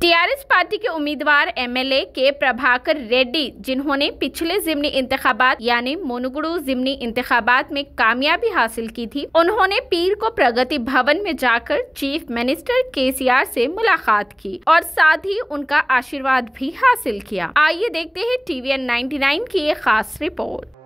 TRS party के उम्मीदवार MLA के प्रभाकर रेड्डी, जिन्होंने पिछले जिमनी इंतखाबात यानी मुनुगुडु जिमनी इंतखाबात में कामयाबी हासिल की थी, उन्होंने पीर को प्रगति भवन में जाकर चीफ मिनिस्टर केसीआर से मुलाकात की और साथ ही उनका आशीर्वाद भी हासिल किया। आइए देखते हैं TVN 99 की एक खास रिपोर्ट।